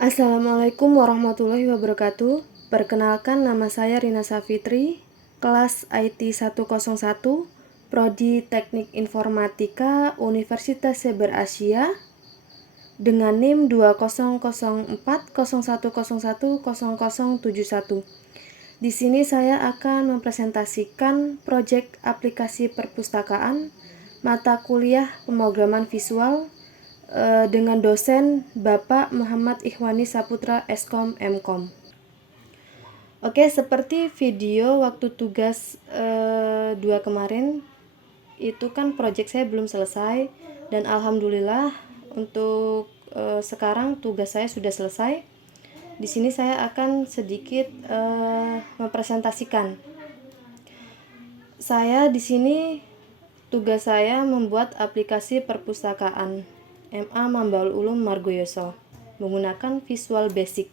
Assalamualaikum warahmatullahi wabarakatuh. Perkenalkan, nama saya Rina Safitri, kelas IT 101, Prodi Teknik Informatika, Universitas Saber Asia, dengan NIM 200401010071. Di sini saya akan mempresentasikan proyek aplikasi perpustakaan mata kuliah pemrograman visual dengan dosen Bapak Muhammad Ikhwani Saputra Eskom Mkom. Oke, seperti video waktu tugas 2 kemarin, itu kan proyek saya belum selesai, dan alhamdulillah untuk sekarang tugas saya sudah selesai. Di sini saya akan sedikit mempresentasikan. Saya di sini tugas saya membuat aplikasi perpustakaan MA Mambaul Ulum Margoyoso menggunakan Visual Basic.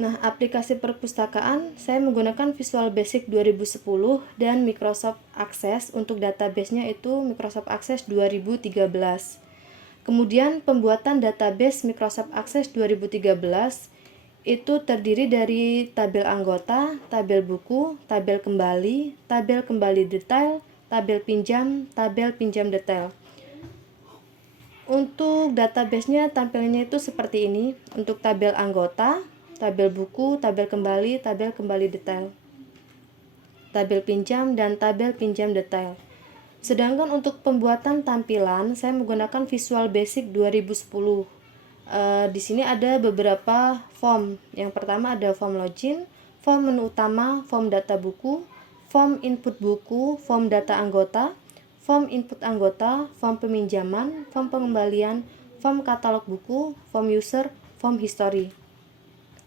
Nah, aplikasi perpustakaan saya menggunakan Visual Basic 2010 dan Microsoft Access. Untuk database-nya itu Microsoft Access 2013. Kemudian pembuatan database Microsoft Access 2013 itu terdiri dari tabel anggota, tabel buku, tabel kembali detail, tabel pinjam detail. Untuk database-nya tampilnya itu seperti ini. Untuk tabel anggota, tabel buku, tabel kembali detail, tabel pinjam, dan tabel pinjam detail. Sedangkan untuk pembuatan tampilan saya menggunakan Visual Basic 2010. Di sini ada beberapa form. Yang pertama ada form login, form menu utama, form data buku, form input buku, form data anggota, form input anggota, form peminjaman, form pengembalian, form katalog buku, form user, form history.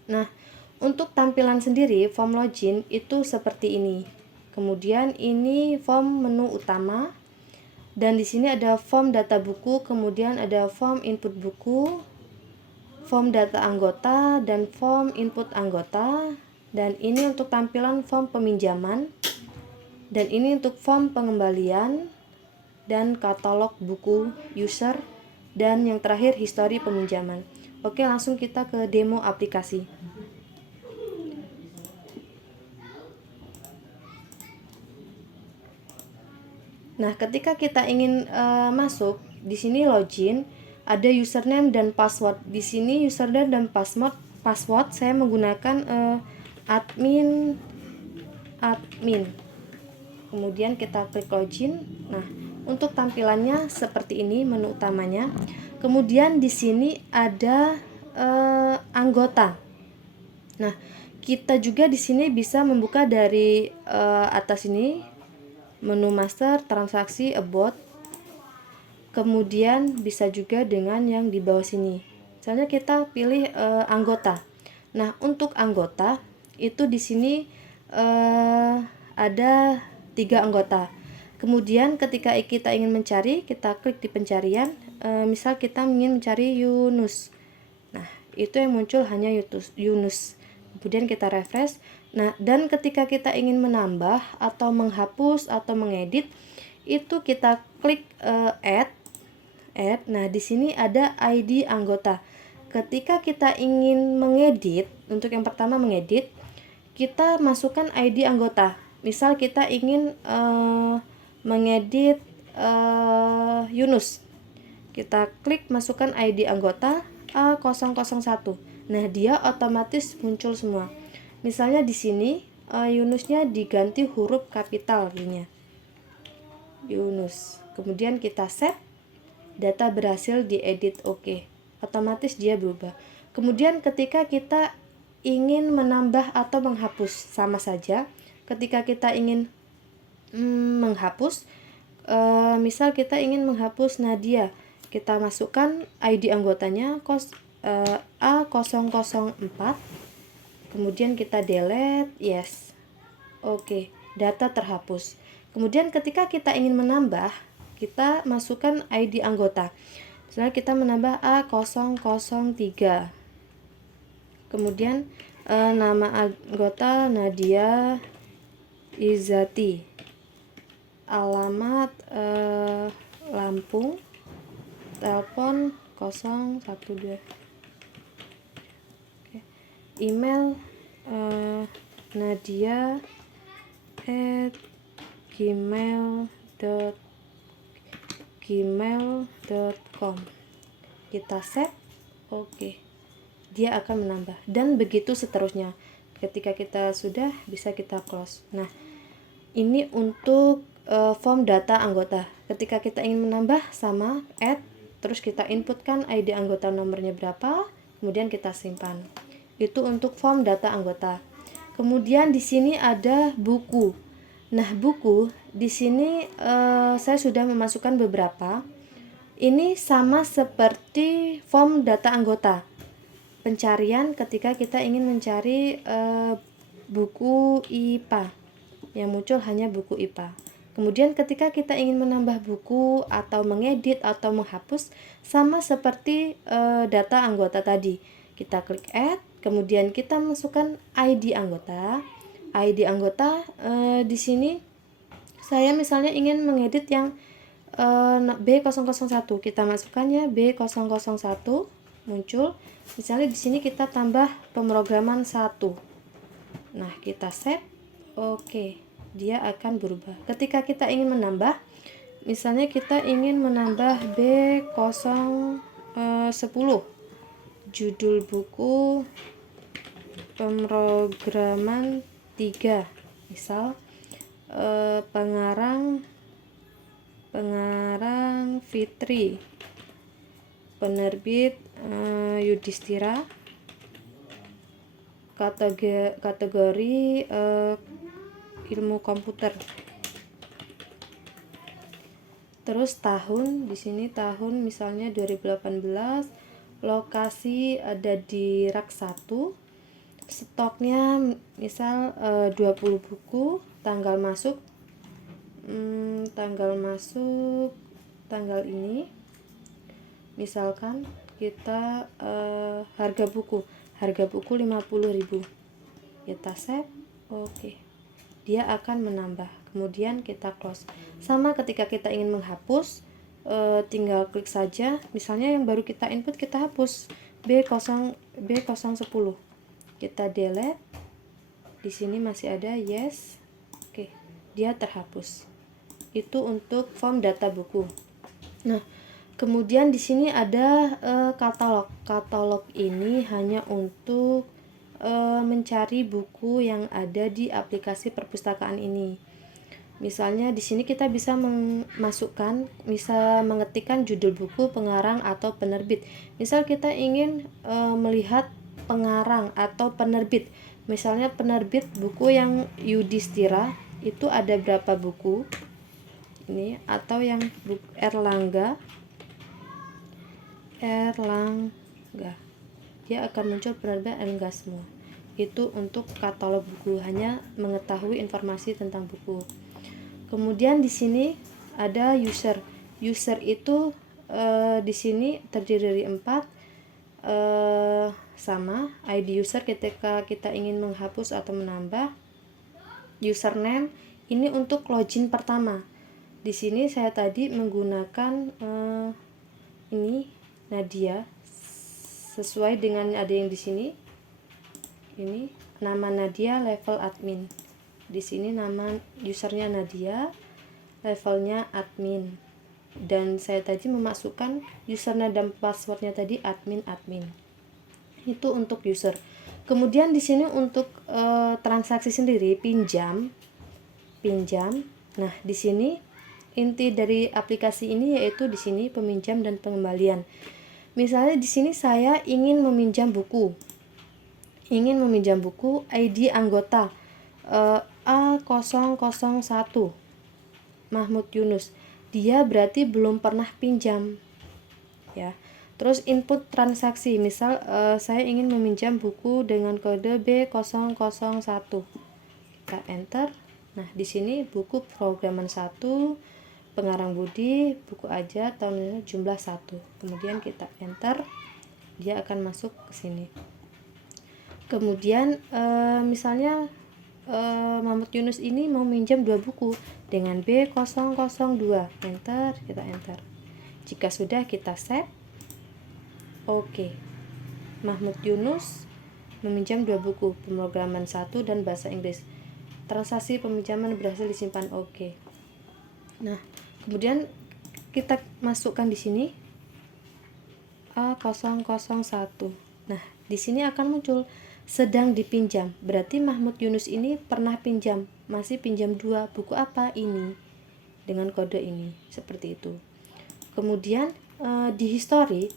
Nah, untuk tampilan sendiri form login itu seperti ini. Kemudian ini form menu utama, dan di sini ada form data buku, kemudian ada form input buku, form data anggota, dan form input anggota. Dan ini untuk tampilan form peminjaman, dan ini untuk form pengembalian, dan katalog buku, user, dan yang terakhir history peminjaman. Oke, langsung kita ke demo aplikasi. Nah, ketika kita ingin masuk, di sini login, ada username dan password. Di sini username dan password saya menggunakan admin. Kemudian kita klik login. Nah, untuk tampilannya seperti ini menu utamanya. Kemudian di sini ada anggota. Nah, kita juga di sini bisa membuka dari atas ini menu master, transaksi, about. Kemudian bisa juga dengan yang di bawah sini. Misalnya kita pilih anggota. Nah, untuk anggota itu di sini ada 3 anggota. Kemudian ketika kita ingin mencari, kita klik di pencarian. Misal kita ingin mencari Yunus. Nah, itu yang muncul hanya Yunus. Kemudian kita refresh. Nah, dan ketika kita ingin menambah atau menghapus atau mengedit, itu kita klik add. Nah, di sini ada ID anggota. Ketika kita ingin mengedit, untuk yang pertama mengedit, kita masukkan ID anggota. Misal kita ingin mengedit Yunus. Kita klik masukkan ID anggota A001. Nah, dia otomatis muncul semua. Misalnya di sini Yunusnya diganti huruf kapital gini. Yunus. Kemudian kita save. Data berhasil diedit, oke. Otomatis dia berubah. Kemudian ketika kita ingin menambah atau menghapus, sama saja. Ketika kita ingin menghapus, misal kita ingin menghapus Nadia, kita masukkan ID anggotanya A004. Kemudian kita delete, yes. Oke, data terhapus. Kemudian ketika kita ingin menambah, kita masukkan ID anggota. Misalnya kita menambah A003. Kemudian nama anggota Nadia Izati. Alamat Lampung. Telepon 012. email nadia@gmail.com. Kita save. Oke. Dia akan menambah dan begitu seterusnya. Ketika kita sudah, bisa kita close. Nah, ini untuk form data anggota. Ketika kita ingin menambah, sama add, terus kita inputkan ID anggota nomornya berapa, kemudian kita simpan. Itu untuk form data anggota. Kemudian di sini ada buku. Nah, buku di sini saya sudah memasukkan beberapa. Ini sama seperti form data anggota. Pencarian ketika kita ingin mencari buku IPA, yang muncul hanya buku IPA. Kemudian ketika kita ingin menambah buku atau mengedit atau menghapus, sama seperti data anggota tadi. Kita klik add, kemudian kita masukkan ID anggota. ID anggota di sini saya misalnya ingin mengedit yang B001, kita masukkannya B001, muncul. Misalnya di sini kita tambah pemrograman 1. Nah, kita save. Oke, dia akan berubah. Ketika kita ingin menambah, misalnya kita ingin menambah B010, judul buku pemrograman 3, misal pengarang Fitri, penerbit Yudhistira, kategori ilmu komputer. Terus tahun, di sini tahun misalnya 2018, lokasi ada di rak 1, stoknya misal 20 buku, tanggal masuk tanggal ini. Misalkan kita harga buku 50.000. Kita save. Oke. Dia akan menambah. Kemudian kita close. Sama ketika kita ingin menghapus, tinggal klik saja. Misalnya yang baru kita input kita hapus B010. Kita delete. Di sini masih ada yes. Oke. Dia terhapus. Itu untuk form data buku. Nah, kemudian di sini ada katalog. Katalog ini hanya untuk mencari buku yang ada di aplikasi perpustakaan ini. Misalnya di sini kita bisa bisa mengetikkan judul buku, pengarang atau penerbit. Misal kita ingin melihat pengarang atau penerbit. Misalnya penerbit buku yang Yudhistira itu ada berapa buku? Ini atau yang Erlangga, dia akan muncul penerbit Erlangga semua. Itu untuk katalog buku, hanya mengetahui informasi tentang buku. Kemudian di sini ada user. User itu di sini terdiri dari 4, sama ID user ketika kita ingin menghapus atau menambah. Username ini untuk login pertama. Di sini saya tadi menggunakan ini Nadia, sesuai dengan ada yang di sini. Ini nama Nadia, level admin. Di sini nama usernya Nadia, levelnya admin. Dan saya tadi memasukkan username dan passwordnya tadi admin. Itu untuk user. Kemudian di sini untuk transaksi sendiri pinjam. Nah, di sini inti dari aplikasi ini yaitu di sini peminjam dan pengembalian. Misalnya di sini saya ingin meminjam buku. ID anggota A001 Mahmud Yunus. Dia berarti belum pernah pinjam. Ya. Terus input transaksi. Misal saya ingin meminjam buku dengan kode B001. Kita enter. Nah, di sini buku programan 1, pengarang Budi, buku aja tahun jumlah 1. Kemudian kita enter, dia akan masuk ke sini. Kemudian misalnya Mahmud Yunus ini mau minjam 2 buku dengan B002. Kita enter. Jika sudah kita save. Oke. Mahmud Yunus meminjam 2 buku, pemrograman 1 dan bahasa Inggris. Transaksi peminjaman berhasil disimpan. Oke. Nah, kemudian kita masukkan di sini A001. Nah, di sini akan muncul sedang dipinjam. Berarti Mahmud Yunus ini pernah pinjam, masih pinjam 2 buku apa ini? Dengan kode ini, seperti itu. Kemudian di history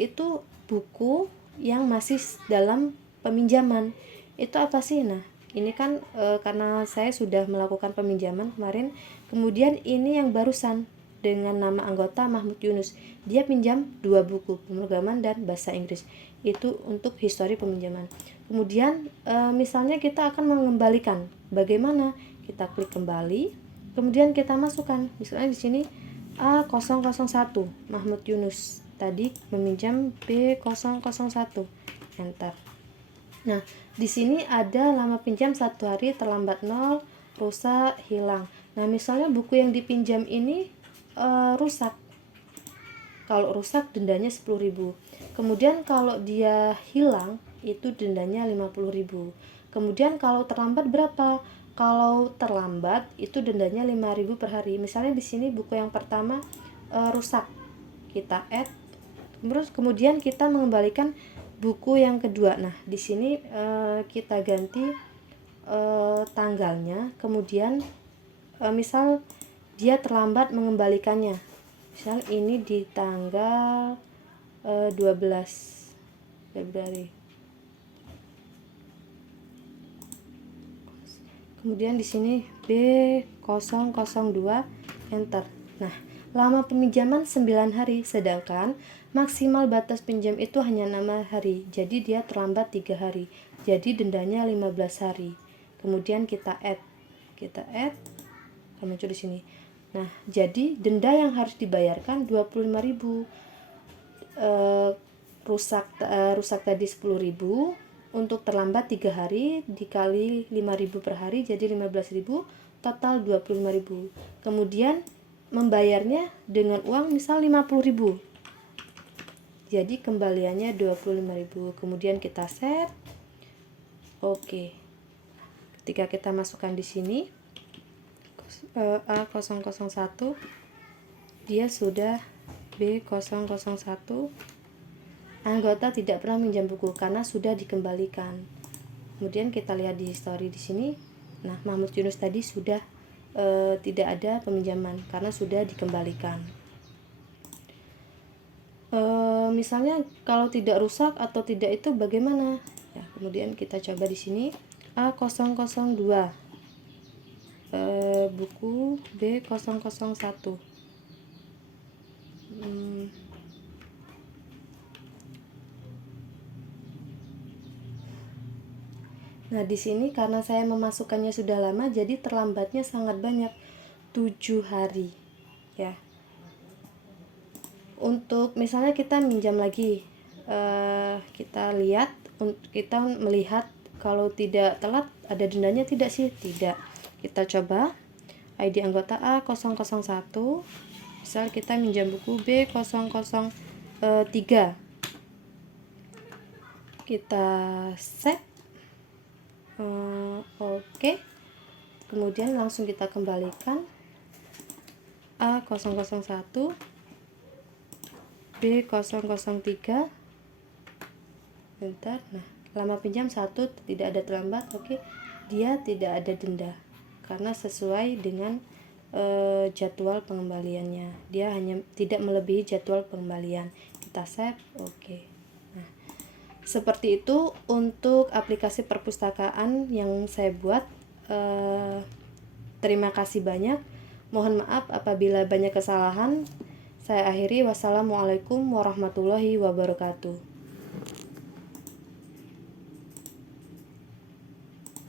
itu buku yang masih dalam peminjaman. Itu apa sih? Nah, ini kan karena saya sudah melakukan peminjaman kemarin, kemudian ini yang barusan dengan nama anggota Mahmud Yunus, dia pinjam 2 buku, pemrograman dan bahasa Inggris. Itu untuk history peminjaman. Kemudian misalnya kita akan mengembalikan, bagaimana? Kita klik kembali, kemudian kita masukkan, misalnya di sini A001 Mahmud Yunus tadi meminjam B001, enter. Nah, di sini ada lama pinjam 1 hari, terlambat 0, rusak, hilang. Nah, misalnya buku yang dipinjam ini rusak. Kalau rusak dendanya 10.000. Kemudian kalau dia hilang itu dendanya 50.000. Kemudian kalau terlambat berapa? Kalau terlambat itu dendanya 5.000 per hari. Misalnya di sini buku yang pertama rusak. Kita add. Terus kemudian kita mengembalikan buku yang kedua. Nah, di sini kita ganti tanggalnya. Kemudian misal dia terlambat mengembalikannya. Misal ini di tanggal 12 Februari. Kemudian di sini B002, enter. Nah, lama peminjaman 9 hari, sedangkan maksimal batas pinjam itu hanya 6 hari. Jadi dia terlambat 3 hari. Jadi dendanya 15 hari. Kemudian kita add. Muncul di sini. Nah, jadi denda yang harus dibayarkan 25.000. Rusak tadi 10.000, untuk terlambat 3 hari dikali 5.000 per hari jadi 15.000, total 25.000. Kemudian membayarnya dengan uang misal 50.000. Jadi kembaliannya 25.000. Kemudian kita set. Oke. Ketika kita masukkan di sini A001, dia sudah B001. Anggota tidak pernah minjam buku karena sudah dikembalikan. Kemudian kita lihat di history di sini. Nah, Mahmud Yunus tadi sudah tidak ada peminjaman karena sudah dikembalikan. Misalnya kalau tidak rusak atau tidak itu bagaimana? Ya, kemudian kita coba di sini A002. Buku B001. Nah, di sini karena saya memasukkannya sudah lama, jadi terlambatnya sangat banyak, 7 hari. Ya. Untuk misalnya kita minjam lagi, kita melihat kalau tidak telat ada dendanya tidak sih? Tidak. Kita coba ID anggota A001. Misal kita minjam buku B003. Kita set. Oke. Kemudian langsung kita kembalikan A001 B003. Bentar. Nah, lama pinjam 1, tidak ada terlambat. Oke. Dia tidak ada denda karena sesuai dengan jadwal pengembaliannya. Dia hanya tidak melebihi jadwal pengembalian. Kita save. Oke. Nah, seperti itu untuk aplikasi perpustakaan yang saya buat. Terima kasih banyak. Mohon maaf apabila banyak kesalahan. Saya akhiri. Wassalamualaikum warahmatullahi wabarakatuh.